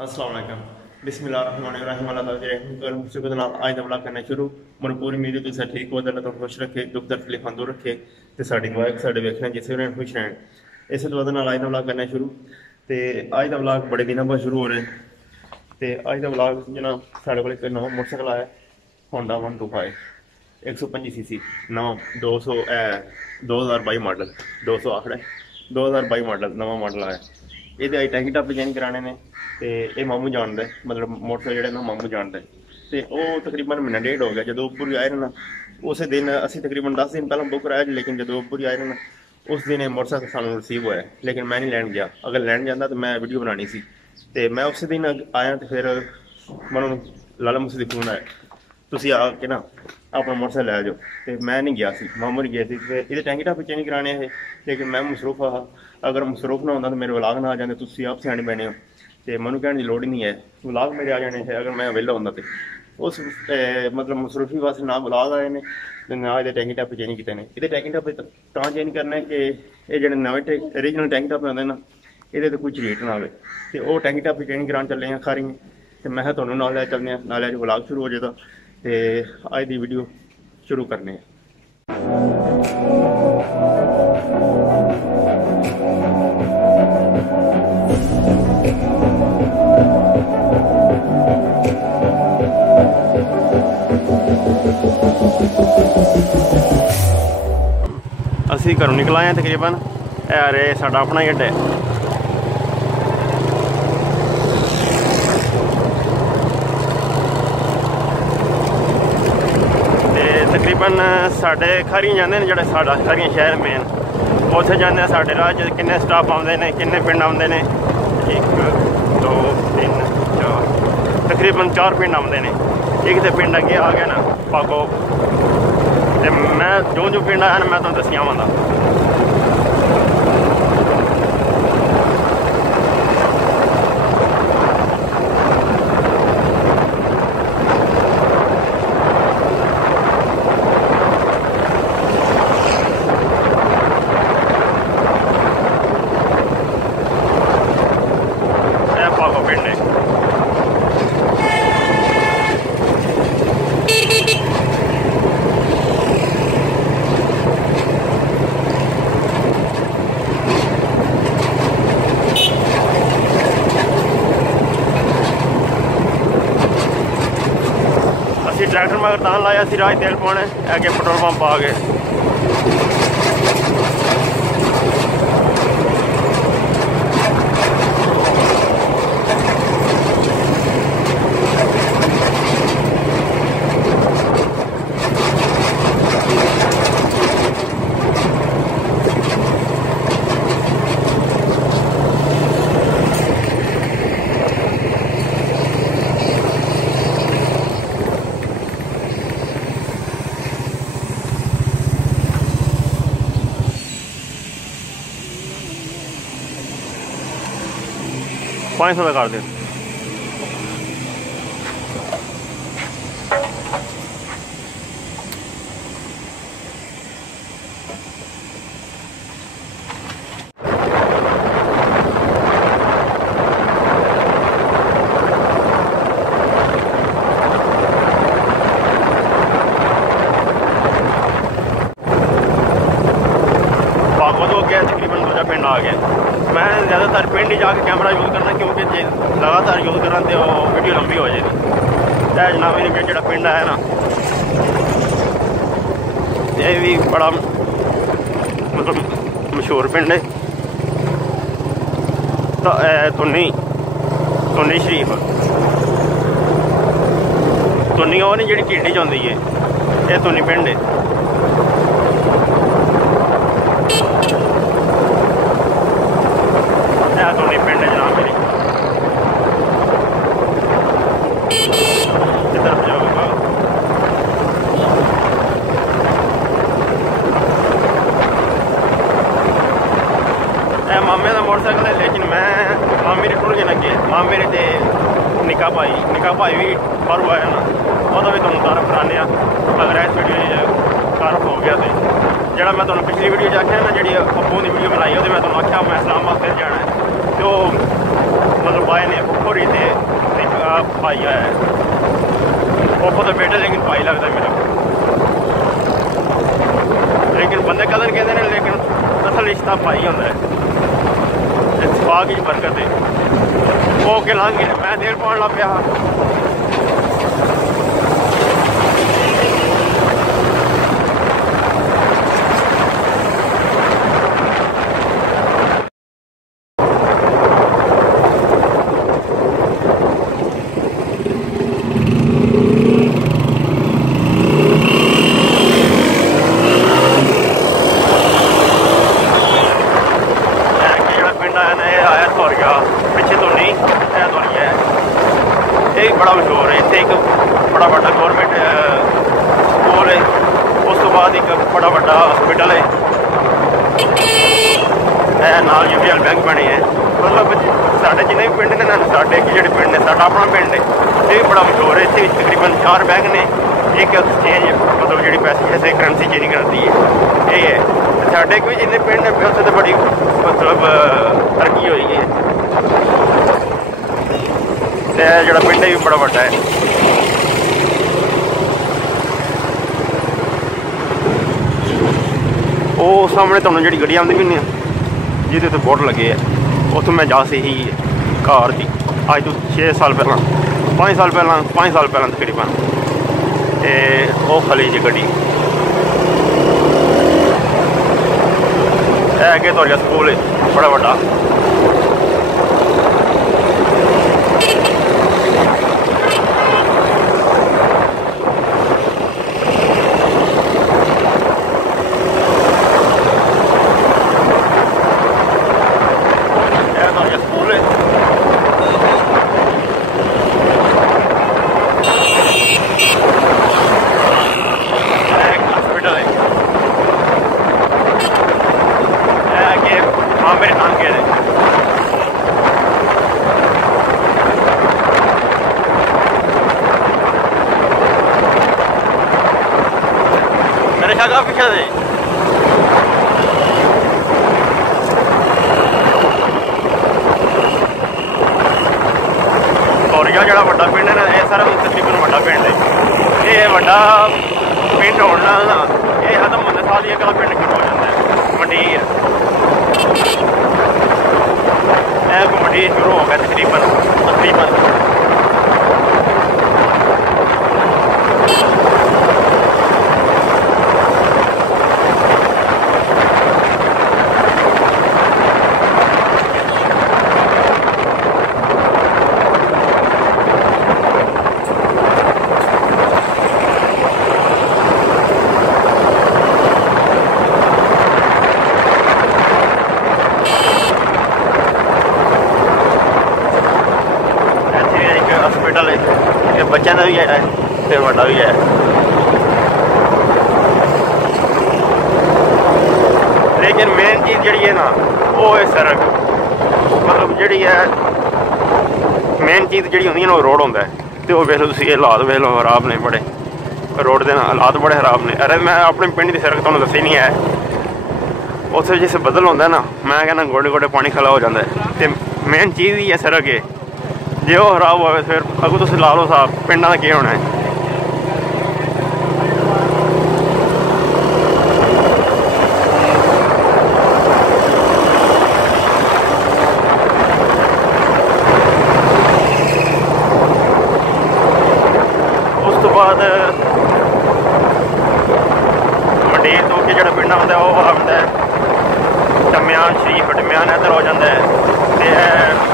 अस्सलाम वालेकुम बिस्मिल्लाहिर्रहमानिर्रहीम आज का व्लॉग करना शुरू। मैं पूरी उम्मीद है तुम ठीक हो, अल्लाह तुम खुश रखे, दुख तकलीफां दूर रखे तो साड़ी दुआ साढ़े वेखने जिस भी खुश रहन। इस दुआ के नाल आज का व्लॉग करना शुरू। तो आज का व्लॉग बड़े दिनों बाद शुरू हो रहे। तो आज का व्लॉग जनाब साढ़े को एक नवा मोटरसाइकिल आया होंडा 125 125cc नवा 2022 मॉडल 200 आखड़ा 2022 मॉडल नवा मॉडल आया। ये अज टैंकी टप चेंज कराने ने तो ये मामू जानता है, मतलब मोटरसाइकिल जो ना मामू जानता है। तो वह तकरीबन महीना डेढ़ हो गया जो उपर आए ना, उस दिन असी तकरीबन 10 दिन पहले बुक कराया, लेकिन जो उपर आए ना उस दिन मोटरसाइकिल सानू रिसीव होया, लेकिन मैं नहीं लैन गया। अगर लैन जाता तो मैं वीडियो बनानी सी। तो मैं उस दिन आया तो फिर मैं लाला मुसी दी फोन आया, तुम आके ना अपना मोटरसाइकिल लै जाओ। तो मैं नहीं गया, मामू नहीं गया। ये टैंकी टप चेंज कराने है, लेकिन मैं मसरूफ हा। अगर मसरूफ ना होता तो मेरे व्लॉग ना आ जाते, तुम आप सियाने पैने हो। तो मैं कहने की लोड़ ही नहीं है, व्लॉग मेरे आ जाने थे अगर मैं वेला होंदा तो। उस मतलब मसरूफी वास्ते ना व्लॉग आए ने ते ना ये टैंकी टप चेंज किए हैं। ये टैंकी टप तां चेंज करना है कि ये जो नवे ओरिजिनल टैंकी टप होंगे ना, ये कोई झरीट ना आए। तो वह टैंकी टप चेंज कराने चले हैं खारी। तो मैं तुहानू नाल लै चलने, नाल अज व्लॉग शुरू हो जाएगा। तो अज की वीडियो शुरू करने। असी घरों निकल आए तकरीबन यारे साडा अपना ही अड्डा है। तकरीबन साढ़े खारियां जाते हैं, जो साढ़ा खारियां शहर मेन उत्थे जाते हैं। साढ़े राह किन्ने स्टाफ आते हैं, किन्ने पिंड आते हैं, 1 2 3 4 तकरीबन 4 पिंड आते हैं। एक तो पिंड अगे आ गया ना पागो, तो मैं जो पिंड आया ना मैं तुम दसी आवांगा। ट्रैक्टर मगर तां लाया सी राज तेल पाने, अगे पेट्रोल पंप आ गए। पाँच सौ का कर दे। तकरीबन दूसरा पिंड आ गया। मैं ज़्यादातर पिंड ही जाके कैमरा यूज़ करना, क्योंकि लगातार यूज़ करना तो वीडियो लंबी हो जाएगी। जनाब जो पिंड है ना, ये भी बड़ा मतलब मशहूर पिंड है। तो तुन्नी शरीफ तुन्नी वो नहीं जी ढीडी च होंदी है, ये तुन्नी पिंड है। तुन्नी पिंड है जनाब मेरी। इधर जाओ मामे का मोटरसाइकिल है, लेकिन मैं मामे ने टुर के लगे। मामे ने निका भाई भी बाहर आया ना, वह भी तुम तारफ कराने। अगर इस वीडियो तारफ हो गया तो जो मैं तुम्हें पिछली वीडियो आख्या ना, जी अप्पू की वीडियो बनाई वो मैं तुम्हें आख्या मैं इस्लामाबाद फिर जाना है। तो मतलब पाए ने खोरी से भाई आया ओपो तो बेटा लेकिन भाई लगता है मेरा, लेकिन बंदे कदर कहते हैं, लेकिन असल रिश्ता भाई होता है। इत्तेफाक की बरकत है। वो के लंघ गया, मैं देर पान लग पिया। बड़ा मशहूर है, इतने एक बड़ा बड़ा गौरमेंट स्कूल है, उस तो बाद एक बड़ा बड़ा हॉस्पिटल है, नाल यूबीएल बैंक बने हैं। मतलब साढ़े जिन्हें भी पिंड ने ना, साढ़े जो पिंड ने, साढ़ा अपना पिंड है, ये बड़ा मशहूर है। इतने तकरीबन 4 बैंक ने, एक एक्सचेंज मतलब जी पैसे ऐसे करंसी चेंज करती है ये है। साढ़े भी जिन्हें पिंड ने उत्थे तो बड़ी मतलब तरक्की हुई है। जो पिंड भी बड़ा बड़ा है। वो सामने तुहानू जी गड्डी आती भी नहीं जिद बोर्ड लगे है, उतों मैं जा सी ही कार की अज तो 6 साल पहला 5 साल पहला तकरीबन, तो वो खली जी गड्डी अगे तो स्कूल है बड़ा बड़ा। पीछे से गौरिया जो बड़ा पिंड है ना, यह सारा तकरीबन बड़ा पिंड है। ये बड़ा पिंड होना ना, ये खत्म होने साल ये अगला पिंड शुरू हो जाता है मंडीर। मंडीर शुरू हो गया तकरीबन बच्चों का भी है तो बड़ा भी है। लेकिन मेन चीज़ जी है ना, वो है सड़क। मतलब जी है मेन चीज़ जी होंगी ना, वो रोड होंगे। तो वो वेख लो तुम, हालात वेख लो खराब ने बड़े, रोड के हालात बड़े खराब ने। अरे मैं अपने पिंड की सड़क तुहानू दसी नहीं है, उत्थे जिस बदल होंगे ना, मैं कहना गोडे गोडे पानी खला हो जाता है। तो मेन चीज़ ही है सड़क है, जे वो खराब हो फिर अगू तुम ला लो साहब पिंडा का क्या होना है। उस तो बाद मंडीर तो कि जो पिंडा होंगे वो आता है डम्यान शरीफ, डम्यान इधर हो जाता है।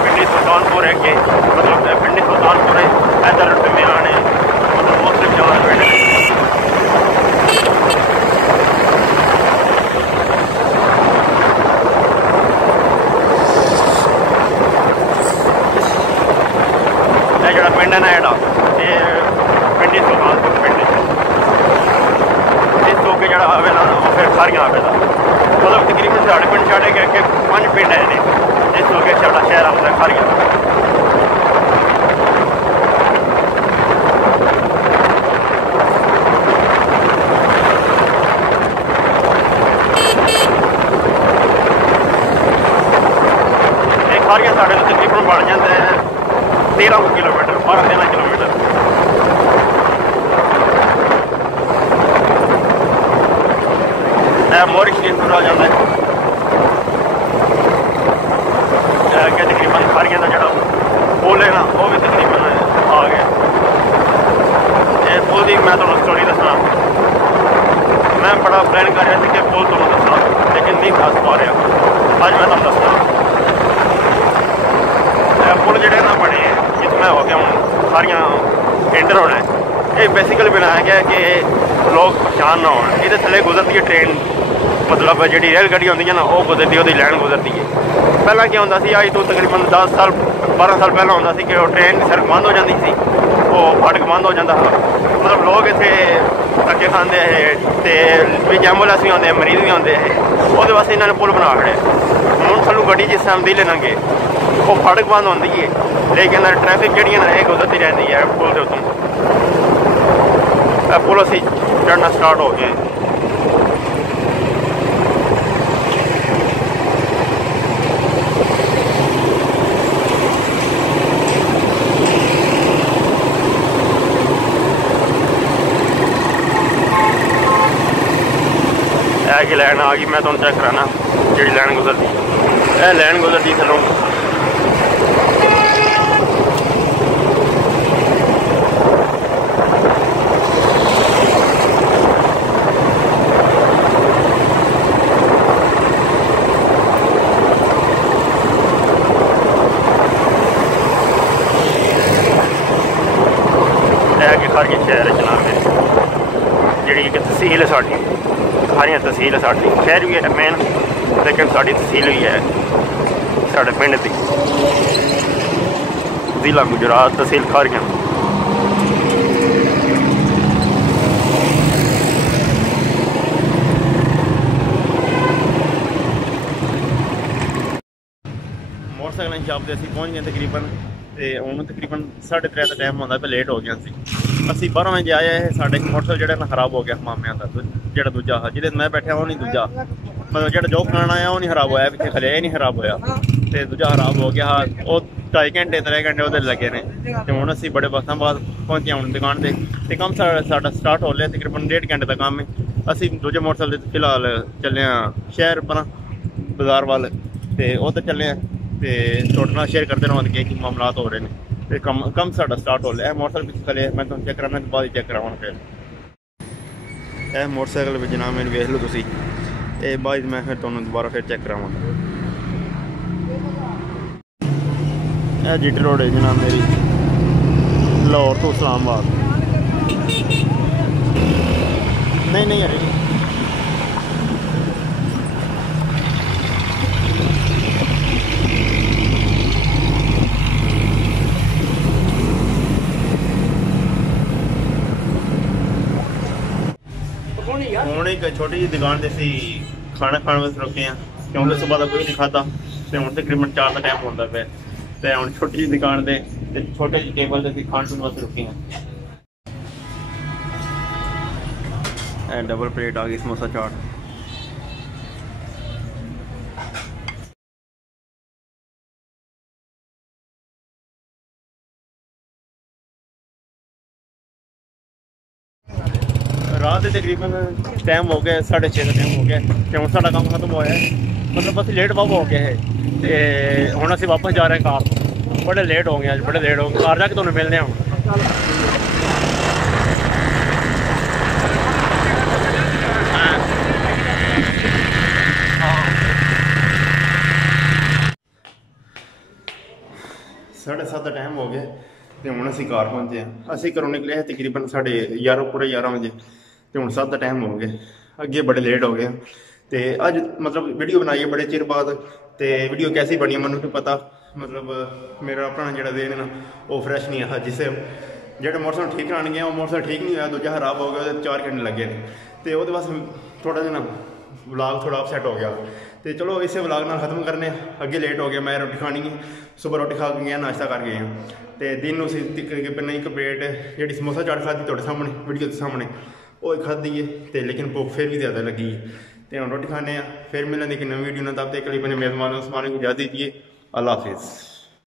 पिंडी सुल्तानपुर है अगे, मतलब पिंडी सुल्तानपुर है इधर डम्यान है, मतलब मुस्लिम जमात पिंड है। जो पिंड है ना जेड़ा, ये पिंडी सुल्तानपुर पिंड है। इस तो अगे जो आवे ना फिर सारियां आवे दा, मतलब तकरीबन साढ़े पिंड छड़ के अगे 5 पिंड है ने, इस तो अगे साढ़ा शहर आता है सारियां। सारियां साढ़े तकरीबन बन जाता है 13 किलोमीटर 12-13 किलोमीटर। मोर स्टेशन आ जाता है अगे तकरीबन सारियां का जो पुल है ना वो भी तकरीबन आ गया। पुल की मैं तुम्हें स्टोरी दसना, मैं बड़ा प्लान कर रहा था कि पुल तुम्हें दसना लेकिन नहीं दस पा रहा, अज मैं तुम दसना। पुल जोड़े ना बने जिसमें हो गया हूँ सारिया एंटर होना है, ये बेसिकली बनाया गया कि लोग परेशान ना हो। ये थले गुजरती है ट्रेन, मतलब जी रेलगड्डी होंगी है ना वो गुजरती है, वो लैन गुजरती है। पहला क्या होंगे सी अज तो तकरीबन 10 साल 12 साल पहला होंगे कि ट्रेन की सड़क बंद हो जाती सी, वो फाटक बंद हो जाता था, मतलब लोग इतने धक्के खाते हैं तो भी एम्बुलेंस भी आते मरीज भी आते हैं, वो वास्ते इन्होंने पुल बना खड़े। हूँ सानू गड्डी जिस टाइम दी लेंगे वो फाटक बंद होती है लेकिन ट्रैफिक जी ना ये गुजरती रहती है पुल के उत्तों। पुल असी चढ़ना स्टार्ट हो गए। की लैन आ गई, मैं तुम चेक कराना जी लैन गुजरती, यह लैन गुजरती थलों। खारगे शहर जनाब जी तहसील है साड़ी, सारिया तहसील है साड़ी, शहर भी है मेन लेकिन साड़ी तहसील भी है साढ़े पिंड की, जिला गुजरात तहसील खारगे। मोटरसाइकिल शॉप से असीं पहुँच गए तकरीबन, तो हूँ तकरीबन 3:30 का टाइम होंदा पे लेट हो गया सी। असीं 12 बजे आए है, साढ़े मोटरसाइकिल जो खराब हो गया मामिया का, जो दूजा हा जिहदे मैं बैठा वो नहीं दूजा, मतलब जो जॉब कराना आया वो नहीं खराब होया, पिछले खले नहीं खराब होया, तो दूजा खराब हो गया हा। वो 2.5 घंटे 3 घंटे वो लगे ने, तो हूँ असीं बड़े बसां बाद पहुँचे हूँ दुकान पर, तो कम साडा स्टार्ट हो लिया तकरीबन 1.5 घंटे का काम है। असीं दूजे मोटरसाइकिल फिलहाल चले शहर पर बाजार वाल, तो उधर चले तो थोड़े नाल शेयर करते रहो कि मामलात हो रहे हैं, तो कम साडा स्टार्ट हो लिया। मोटरसाइकिल पिछले खले मैं तुम चेक कराना बाद चेक करावा फिर मोटरसाइकिल भी जनाब मैंने वेख लो तुसी, ये बाद मैं फिर तुहानू दोबारा फिर चेक करावा। जीटी रोड है जनाब मेरी, लाहौर तो इस्लामाबाद नहीं अरे हूँ एक छोटी जी दुकान से खाना खाने वास्ते रुके हैं क्योंकि सुबह का कोई नहीं खाता, तो हूँ तकरीबन 4 का टाइम होता पे, तो हूँ छोटी जी दुकान से छोटे जी टेबल से खाने पीने वास्ते रुके हैं। डबल प्लेट आ गई समोसा चाट। रात के तकरीबन टाइम हो गया 6:30 का टाइम हो गया, तो हूँ साडा काम खत्म होया है, मतलब बस लेट वापस हो गया है, तो हूँ असीं वापस जा रहे हैं कार, बड़े लेट हो गए अज, बड़े लेट हो गए, कार जाके तुहानूं मिलने हूँ। साढ़े 7 का टाइम हो गया, तो हूँ असीं कार पहुँचे हैं। असीं घरों निकले हैं तकरीबन 11:30 पूरे 11 बजे, तो हूँ 7 का टाइम हो गया, अगे बड़े लेट हो गए। तो अज मतलब वीडियो बनाई है बड़े चिर बाद, तो वीडियो कैसी बनी मैनूं नहीं पता, मतलब मेरा अपना जो दिन है ना वो फ्रैश नहीं आया, जिससे जो मोटरसाइकिल ठीक कराने गया वो मोटरसाइकिल ठीक नहीं होया, दूजा खराब हो गया, 4 घंटे लगे ने, तो वो बस थोड़ा जिहा ना व्लॉग थोड़ा अपसैट हो गया। तो चलो इसे व्लॉग नाल खत्म करने, अगे लेट हो गया, मैं रोटी खानी है, सुबह रोटी खा के गया, नाश्ता कर गए हैं, तो दिन तकरीबन एक प्लेट जी समोसा चाट खाधी तुहाडे सामने वीडियो के सामने वो खाधी है, तो लेकिन भुख फिर भी ज़्यादा लगी है, तो हम रोटी खाने फिर मिलेंगे कि नवी वीडियो ना, तब तक के लिए अपने मेज़बान को इजाज़त दीजिए। अल्लाह हाफिज़।